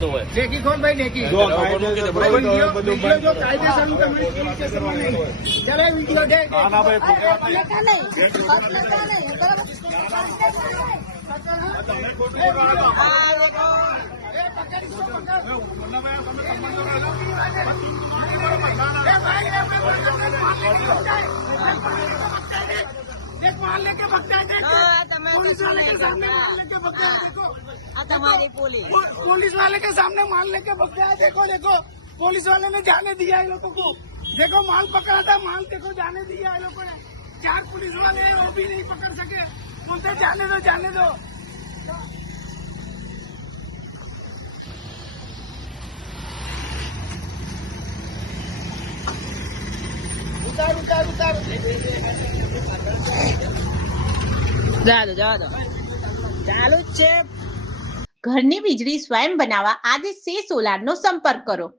નેકી ખોલ ભાઈ નેકી જો કાયદેસર જો કાયદેસર નું તમારી પોલીસ સ્ટેશનમાં નહીં ચાલે વિડિયો દે ના ભાઈ माल लेके भगता है पुलिस वाले के सामने माल लेके भगता है देखो तुम्हारी पुलिस वाले के सामने माल लेके भगता है देखो देखो पुलिस वाले ने जाने दिया इन लोगों को देखो माल पकड़ा था माल देखो जाने दिया इन लोगों ने 4 पुलिस वाले हैं वो भी नहीं पकड़ सके बोलते जाने दो उतार જવા દો ચાલુ જ છે। ઘરની વીજળી સ્વયં બનાવવા આજે સે સોલારનો સંપર્ક કરો।